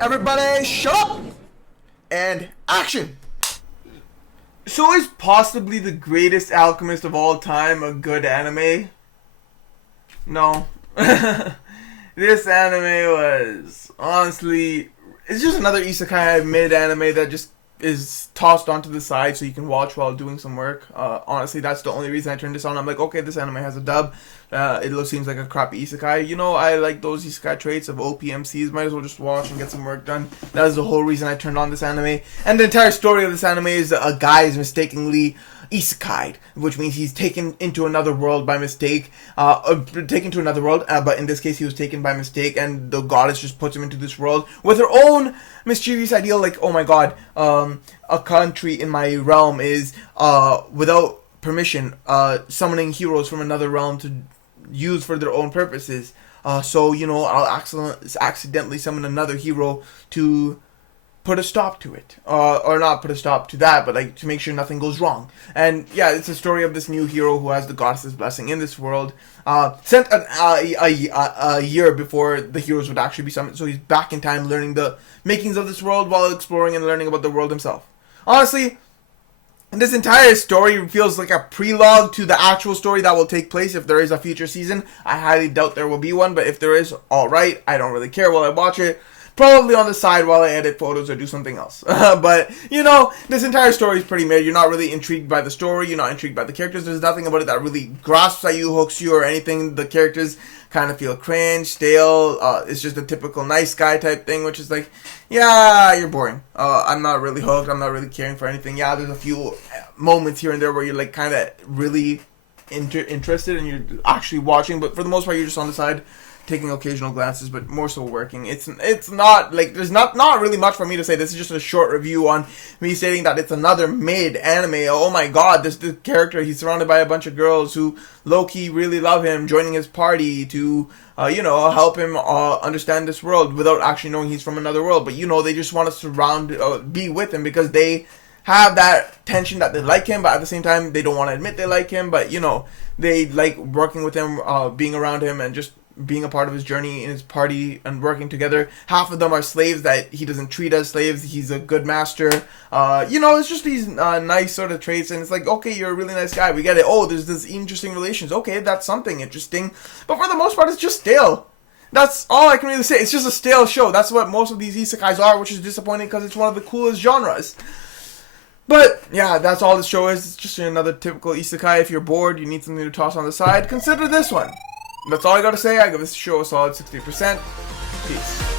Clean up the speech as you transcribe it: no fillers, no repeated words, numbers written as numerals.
Everybody shut up and action. So is possibly the greatest alchemist of all time a good anime? No. This anime was honestly, it's just another isekai mid anime that just is tossed onto the side so you can watch while doing some work. Honestly, that's the only reason I turned this on. I'm like, okay, this anime has a dub. Seems like a crappy isekai. You know, I like those isekai traits of opmcs. Might as well just watch and get some work done. That is the whole reason I turned on this anime. And the entire story of this anime is a guy is mistakenly isekai'd, which means he's taken into another world by mistake. Taken to another world, but in this case he was taken by mistake, and the goddess just puts him into this world with her own mischievous ideal, like, oh my god, a country in my realm is, without permission, summoning heroes from another realm to use for their own purposes. So, you know, I'll accidentally summon another hero to put a stop to it, or not put a stop to that, but like to make sure nothing goes wrong. And yeah, it's a story of this new hero who has the goddess's blessing in this world, sent a year before the heroes would actually be summoned, so he's back in time learning the makings of this world while exploring and learning about the world himself. Honestly, this entire story feels like a prelogue to the actual story that will take place if there is a future season. I highly doubt there will be one, but if there is, alright, I don't really care while I watch it. Probably on the side while I edit photos or do something else. But, you know, this entire story is pretty mid. You're not really intrigued by the story. You're not intrigued by the characters. There's nothing about it that really grasps at you, hooks you, or anything. The characters kind of feel cringe, stale. It's just a typical nice guy type thing, which is like, yeah, you're boring. I'm not really hooked. I'm not really caring for anything. Yeah, there's a few moments here and there where you're like kind of really interested and you're actually watching. But for the most part, you're just on the side, taking occasional glances, but more so working. It's not like there's not really much for me to say. This is just a short review on me stating that it's another mid anime. Oh my god, this character, he's surrounded by a bunch of girls who low-key really love him, joining his party to you know, help him understand this world without actually knowing he's from another world. But you know, they just want to be with him because they have that tension that they like him, but at the same time they don't want to admit they like him. But you know, they like working with him, being around him, and just being a part of his journey in his party and working together. Half of them are slaves that he doesn't treat as slaves. He's a good master. You know, it's just these nice sort of traits, and it's like, okay, you're a really nice guy. We get it. Oh, there's this interesting relations. Okay, that's something interesting. But for the most part, it's just stale. That's all I can really say. It's just a stale show. That's what most of these isekais are, which is disappointing because it's one of the coolest genres. But, yeah, that's all this show is. It's just another typical isekai. If you're bored, you need something to toss on the side, consider this one. That's all I gotta say. I give this show a solid 60%. Peace.